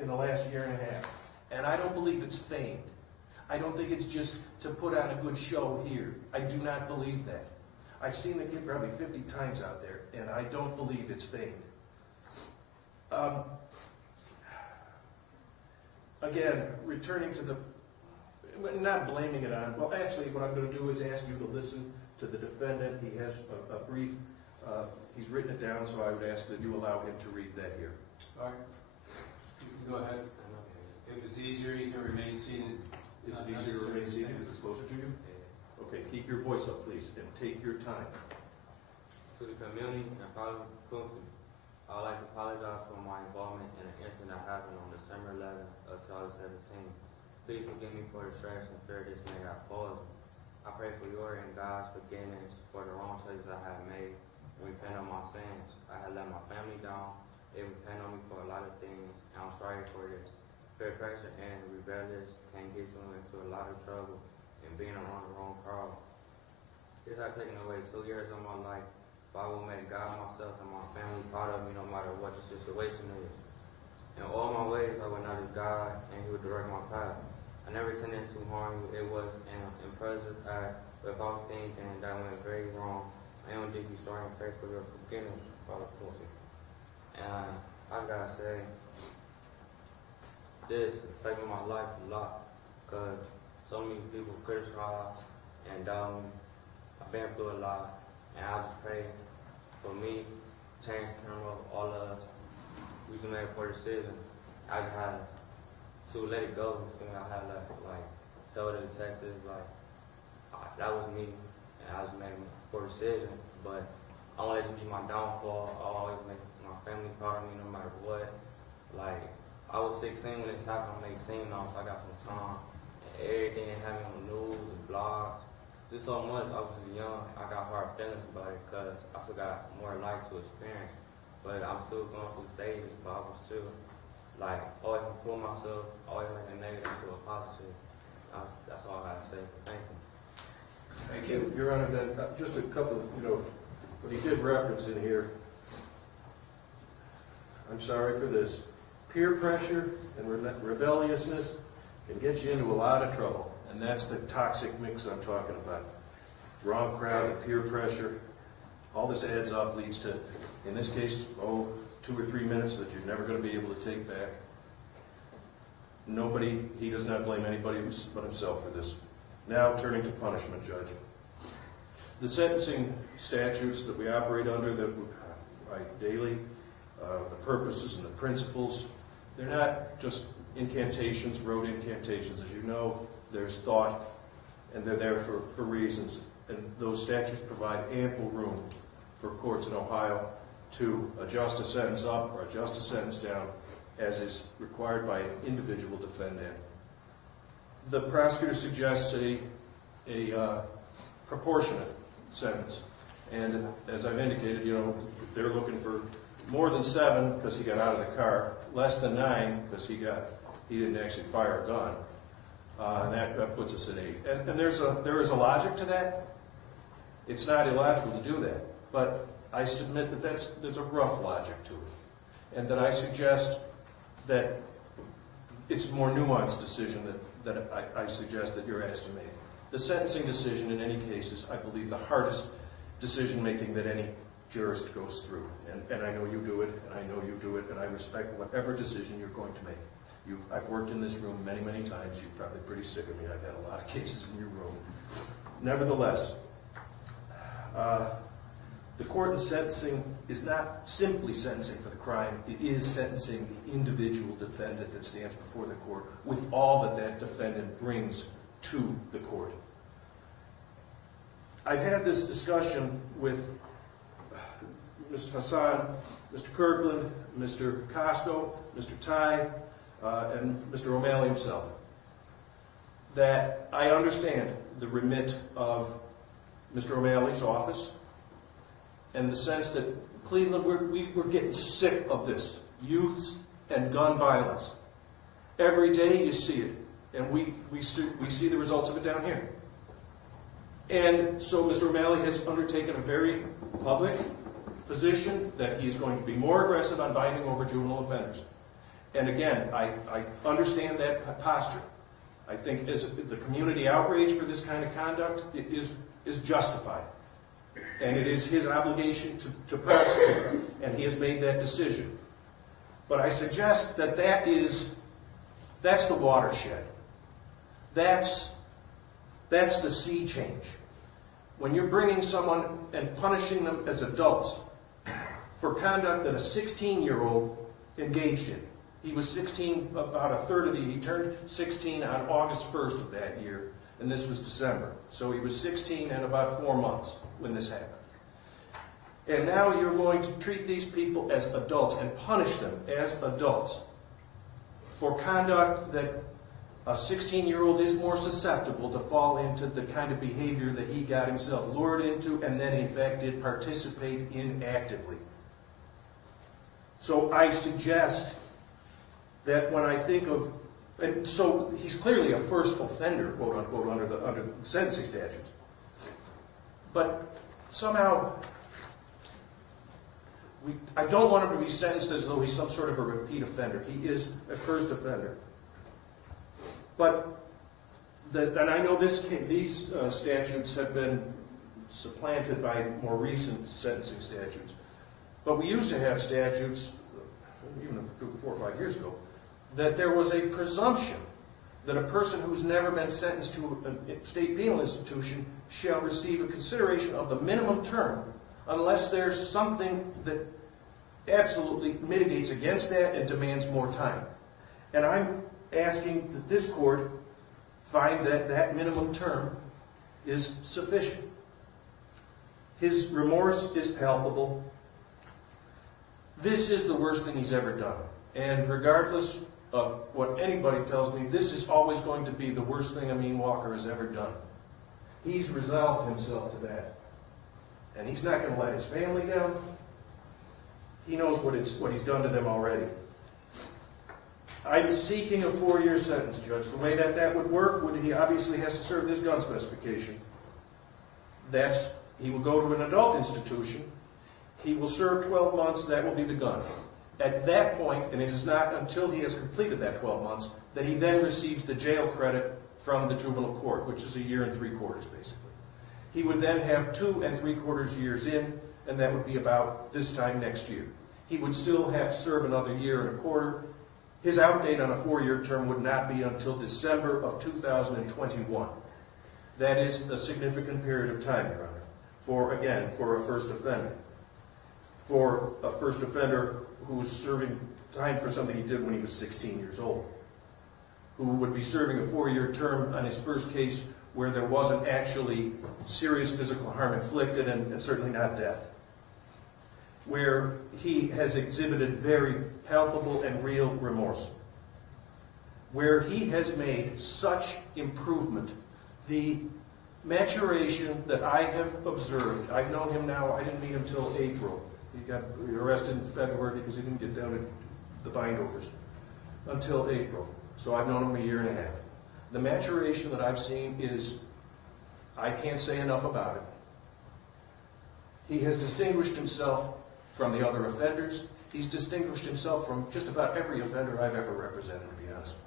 in the last year and a half. And I don't believe it's feigned. I don't think it's just to put on a good show here. I do not believe that. I've seen the kid probably 50 times out there, and I don't believe it's feigned. Again, returning to not blaming it on, well, actually what I'm going to do is ask you to listen to the defendant. He has a brief He's written it down, so I would ask that you allow him to read that here. All right, you can go ahead. If it's easier, you can remain seated. Is it easier to remain seated? Is it closer to you? Okay, keep your voice up, please, and take your time. To the community and fellow Quincy, I would like to apologize for my involvement in an incident that happened on December 11th of 2017. Please forgive me for the stress and fear this may have caused. I pray for your and God's forgiveness for the wrong choices I have made and repent of my sins. I have let my family down. They repent on me for a lot of things, and I'm sorry for this. Peer pressure and rebellious can get you into a lot of trouble and being around the wrong crowd. This has taken away 2 years of my life, but I will make God, myself, and my family proud of me no matter what the situation is. In all my ways, I will acknowledge God, and He will direct my path. I never intended to harm you. It was an impulsive act without thinking that went very wrong. I am deeply sorry and pray for your forgiveness, Father Quincy. And I gotta say, this affected my life a lot, because so many people criticize and doubt me. I've been through a lot, and I just pray for me, Terrence Cameron, all of us. We just made a poor decision. I just had to let it go. I had like sell it in Texas, that was me, and I just made a poor decision. But I don't let it be my downfall. I always make my family proud of me no matter what. Like, I was 16 when this happened. I'm 18 now, so I got some time. And everything happened on the news and blogs. Just so much. I was young. I got hard feelings about it because I still got more life to experience. But I'm still going through stages, but I was still, always improve myself, always make a negative to a positive. That's all I gotta say. Thank you. Thank you. Your Honor, then, just a couple, what he did reference in here, I'm sorry for this. Peer pressure and rebelliousness can get you into a lot of trouble, and that's the toxic mix I'm talking about. Wrong crowd and peer pressure, all this adds up, leads to, in this case, 2 or 3 minutes that you're never going to be able to take back. He does not blame anybody but himself for this. Now, turning to punishment, Judge. The sentencing statutes that we operate under, that we write daily, the purposes and the principles, they're not just incantations, rote incantations. As you know, there's thought, and they're there for reasons. And those statutes provide ample room for courts in Ohio to adjust a sentence up or adjust a sentence down as is required by an individual defendant. The prosecutor suggests a proportionate sentence. And as I've indicated, they're looking for more than 7 because he got out of the car, less than 9 because he didn't actually fire a gun. And that puts us at 8. And there is a logic to that. It's not illogical to do that. But I submit that there's a rough logic to it. And that I suggest that it's a more nuanced decision that I suggest that you're asked to make. The sentencing decision in any case is, I believe, the hardest decision-making that any jurist goes through. And I know you do it, and I know you do it, and I respect whatever decision you're going to make. I've worked in this room many, many times. You're probably pretty sick of me. I've had a lot of cases in your room. Nevertheless, the court in sentencing is not simply sentencing for the crime. It is sentencing the individual defendant that stands before the court with all that defendant brings to the court. I've had this discussion with Mr. Hassan, Mr. Kirkland, Mr. Costco, Mr. Ty, and Mr. O'Malley himself, that I understand the remit of Mr. O'Malley's office and the sense that Cleveland, we're getting sick of this youth and gun violence. Every day you see it, and we see the results of it down here. And so Mr. O'Malley has undertaken a very public position that he's going to be more aggressive on binding over juvenile offenders. And again, I understand that posture. I think as the community outrage for this kind of conduct is justified. And it is his obligation to prosecute, and he has made that decision. But I suggest that that's the watershed. That's the sea change. when you're bringing someone and punishing them as adults for conduct that a 16-year-old engaged in. He was 16, about a third of he turned 16 on August 1st of that year, and this was December. So he was 16 and about 4 months when this happened. And now you're going to treat these people as adults and punish them as adults for conduct that a 16-year-old is more susceptible to fall into the kind of behavior that he got himself lured into and then in fact did participate in actively. So I suggest that when I think of, and so he's clearly a first offender, quote unquote, under the sentencing statutes. But somehow, I don't want him to be sentenced as though he's some sort of a repeat offender. He is a first offender. But, and I know these statutes have been supplanted by more recent sentencing statutes. But we used to have statutes, even 4 or 5 years ago, that there was a presumption that a person who's never been sentenced to a state penal institution shall receive a consideration of the minimum term unless there's something that absolutely mitigates against that and demands more time. And I'm asking that this court find that that minimum term is sufficient. His remorse is palpable. This is the worst thing he's ever done. And regardless of what anybody tells me, this is always going to be the worst thing Amin Walker has ever done. He's resolved himself to that. And he's not going to let his family down. He knows what he's done to them already. I'm seeking a 4-year sentence, Judge. The way that would work, he obviously has to serve this gun specification. He will go to an adult institution. He will serve 12 months. That will be the gun. At that point, and it is not until he has completed that 12 months, that he then receives the jail credit from the juvenile court, which is 1 3/4 years, basically. He would then have 2 3/4 years in, and that would be about this time next year. He would still have to serve another 1 1/4 years. His outdate on a 4-year term would not be until December of 2021. That is a significant period of time, Your Honor, for a first offender. For a first offender who was serving time for something he did when he was 16 years old, who would be serving a 4-year term on his first case where there wasn't actually serious physical harm inflicted and certainly not death, where he has exhibited very palpable and real remorse, where he has made such improvement. The maturation that I have observed, I've known him now, I didn't meet him until April. He got arrested in February because he didn't get down to the bindovers until April. So I've known him 1.5 years. The maturation that I've seen is, I can't say enough about it. He has distinguished himself from the other offenders. He's distinguished himself from just about every offender I've ever represented, to be honest.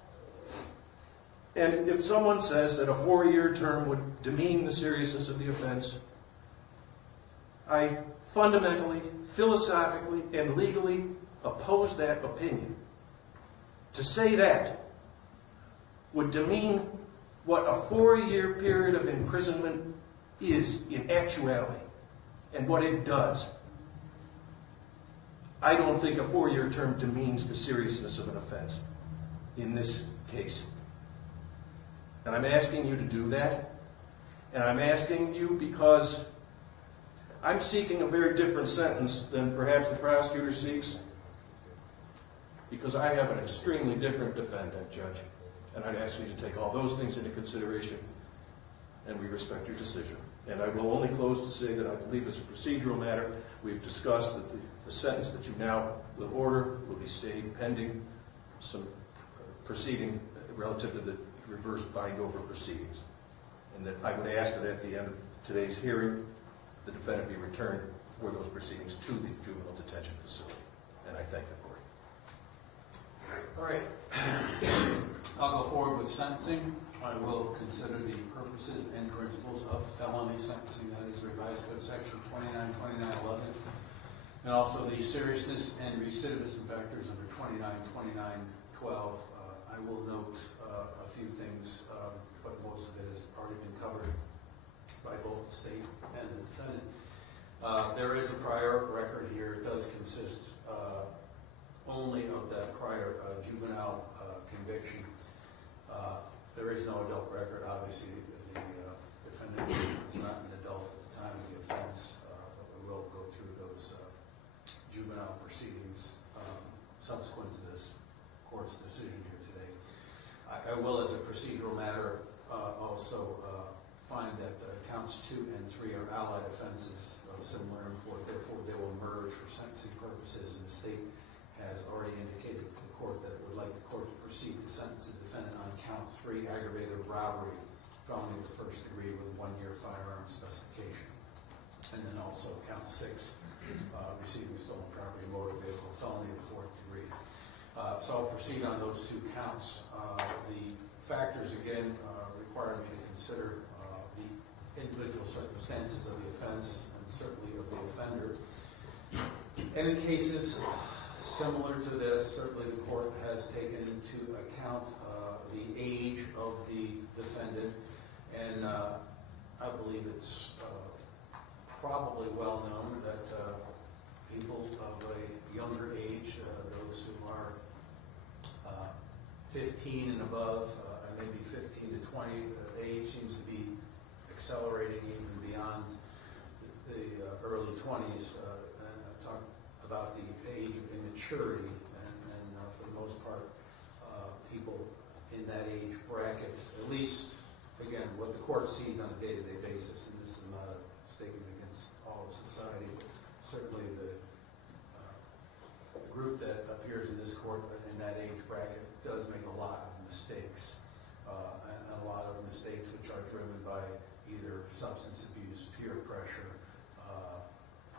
And if someone says that a 4-year term would demean the seriousness of the offense, I fundamentally, philosophically, and legally oppose that opinion. To say that would demean what a 4-year period of imprisonment is in actuality and what it does. I don't think a 4-year term demeans the seriousness of an offense in this case. And I'm asking you to do that. And I'm asking you because I'm seeking a very different sentence than perhaps the prosecutor seeks, because I have an extremely different defendant, Judge. And I'd ask you to take all those things into consideration, and we respect your decision. And I will only close to say that I believe as a procedural matter, we've discussed that the sentence that you now will order will be stayed pending some proceeding relative to the reverse bind-over proceedings. And that I would ask that at the end of today's hearing, the defendant be returned for those proceedings to the juvenile detention facility. And I thank the court. All right. I'll go forward with sentencing. I will consider the purposes and principles of felony sentencing, that is revised code section 292911, and also the seriousness and recidivism factors under 292912. I will note a few things, but most of it has already been covered by both the state There is no adult record, obviously, the defendant is not an adult at the time of the offense, but we will go through those juvenile proceedings subsequent to this court's decision here today. I will, as a procedural matter, also find that counts 2 and 3 are allied offenses of similar import, therefore they will merge for sentencing purposes, and the state has already indicated to the court that it would like the court to proceed to sentence the defendant on count 3, aggravated robbery, felony of the first degree with 1-year firearm specification. And then also count 6, receiving stolen property, motor vehicle, felony of the 4th degree. So I'll proceed on those 2 counts. The factors, again, require me to consider the individual circumstances of the offense and certainly of the offender. And in cases similar to this, certainly the court has taken into account the age of the defendant, and I believe it's probably well known that people of a younger age, those who are 15 and above, and maybe 15 to 20, age seems to be accelerating even beyond the early 20s. And I'm talking about the age of immaturity, and for the most part, people in that age bracket, at least, again, what the court sees on a day-to-day basis, and this is not a statement against all of society, but certainly the group that appears in this court in that age bracket does make a lot of mistakes, and a lot of mistakes which are driven by either substance abuse, peer pressure,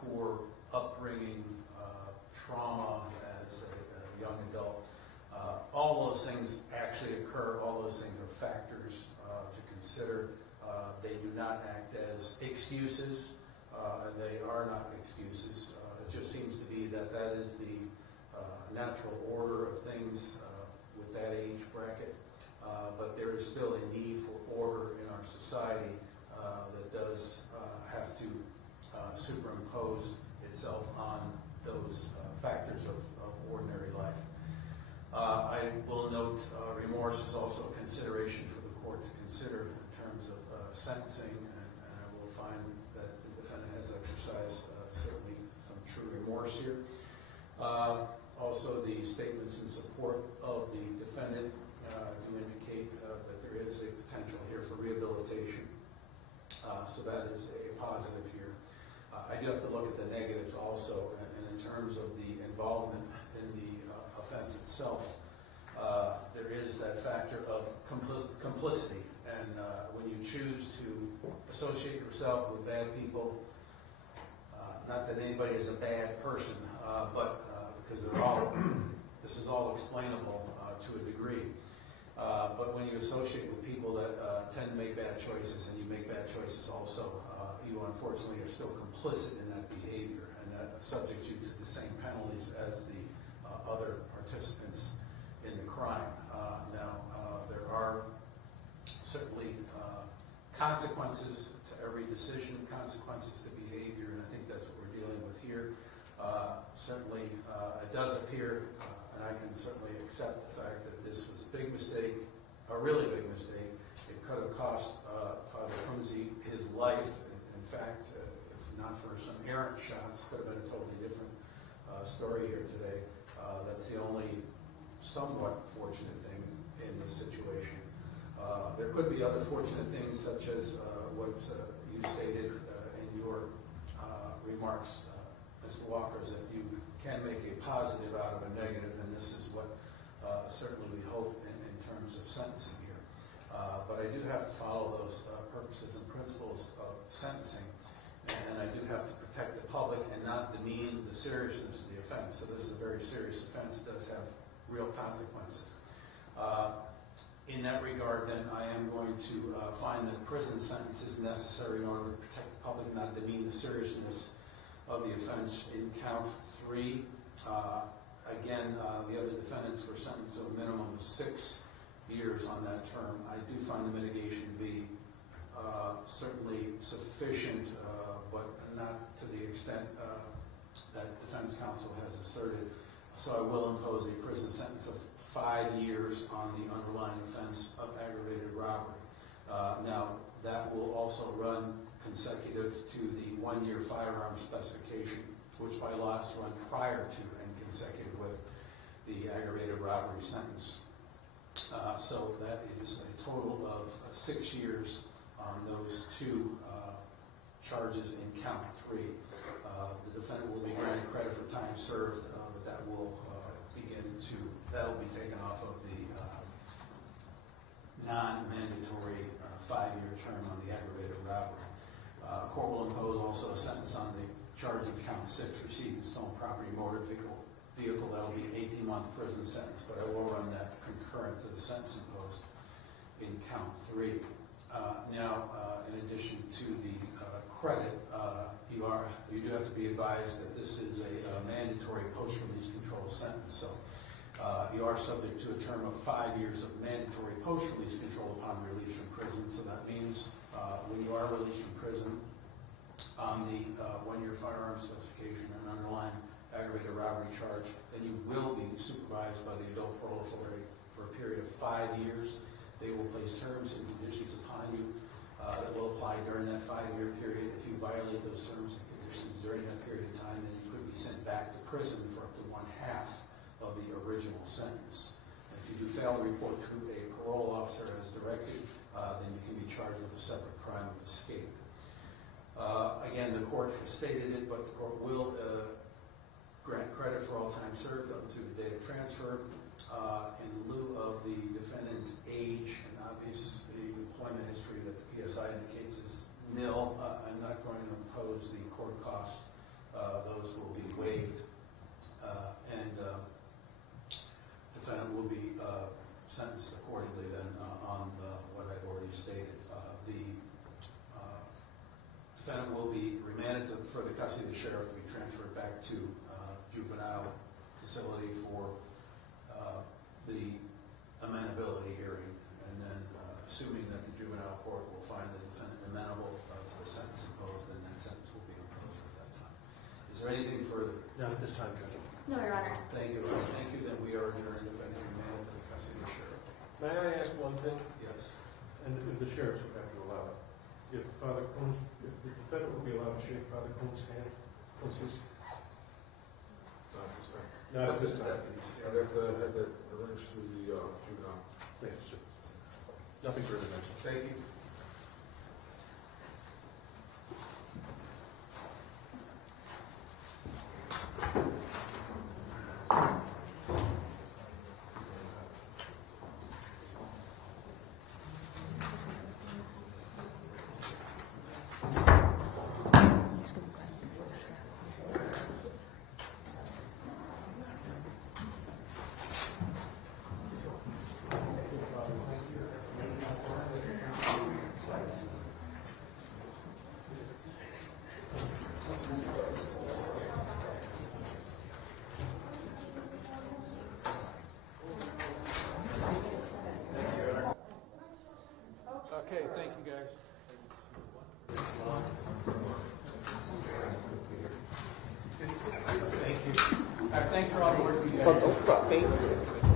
poor upbringing, trauma as a young adult. All those things actually occur. All those things are factors to consider. They do not act as excuses. They are not excuses. It just seems to be that that is the natural order of things with that age bracket. But there is still a need for order in our society that does have to superimpose itself on those factors of ordinary life. I will note remorse is also a consideration for the court to consider in terms of sentencing, and I will find that the defendant has exercised certainly some true remorse here. Also, the statements in support of the defendant do indicate that there is a potential here for rehabilitation. So that is a positive here. I do have to look at the negatives also, and in terms of the involvement in the offense itself, there is that factor of complicity. And when you choose to associate yourself with bad people, not that anybody is a bad person, but because this is all explainable to a degree. But when you associate with people that tend to make bad choices, and you make bad choices also, you unfortunately are still complicit in that behavior, and that subjects you to the same penalties as the other participants in the crime. Now, there are certainly consequences to every decision, consequences to behavior, and I think that's what we're dealing with here. Certainly, it does appear, and I can certainly accept the fact that this was a big mistake, a really big mistake. It could have cost Father Kunze his life. In fact, if not for some errant shots, could have been a totally different story here today. That's the only somewhat fortunate thing in this situation. There could be other fortunate things, such as what you stated in your remarks, Mr. Walker, is that you can make a positive out of a negative, and this is what certainly we hope in terms of sentencing here. But I do have to follow those purposes and principles of sentencing, and I do have to protect the public and not demean the seriousness of the offense. So this is a very serious offense. It does have real consequences. In that regard, then, I am going to find that a prison sentence is necessary in order to protect the public and not demean the seriousness of the offense. In count 3, again, the other defendants were sentenced to a minimum of 6 years on that term. I do find the mitigation to be certainly sufficient, but not to the extent that defense counsel has asserted. So I will impose a prison sentence of 5 years on the underlying offense of aggravated robbery. Now, that will also run consecutive to the 1-year firearm specification, which by law is to run prior to and consecutive with the aggravated robbery sentence. So that is a total of 6 years on those two charges in count 3. The defendant will be granted credit for time served, but that will that'll be taken off of the non-mandatory 5-year term on the aggravated robbery. Court will impose also a sentence on the charge of count 6, receiving stolen property, motor vehicle. That'll be an 18-month prison sentence, but I will run that concurrent to the sentence imposed in count 3. Now, in addition to the credit, you do have to be advised that this is a mandatory post-release control sentence. So you are subject to a term of 5 years of mandatory post-release control upon release from prison. So that means when you are released from prison on the 1-year firearm specification and underlying aggravated robbery charge, then you will be supervised by the adult parole authority for a period of 5 years. They will place terms and conditions upon you that will apply during that 5-year period. If you violate those terms and conditions during that period of time, then you could be sent back to prison for up to 1/2 of the original sentence. And if you do fail to report to a parole officer as directed, then you can be charged with a separate crime of escape. Again, the court has stated it, but the court will grant credit for all time served up to the date of transfer in lieu of the defendant's age and obviously employment history that the PSI indicates is nil. I'm not going to impose the court costs. Those will be waived. And defendant will be sentenced accordingly then on what I've already stated. The defendant will be remanded to further custody of the sheriff to be transferred back to juvenile facility for the amenability hearing, and then assuming that the juvenile court will find the defendant amenable to the sentence imposed, then that sentence will be imposed at that time. Is there anything further? Not at this time, Judge. No, Your Honor. Thank you. Thank you. Then we are adjourned. Defendant remanded to the custody of the sheriff. May I ask one thing? Yes. And the sheriffs would have to allow it. If the defendant would be allowed to shake Father Cohn's hand, please. Not at this time. I'd have to arrange through the juvenile. Thank you, sir. Nothing further, then. Thank you. Okay, thank you, guys. Thank you. All right, thanks for all the work you guys. Thank you.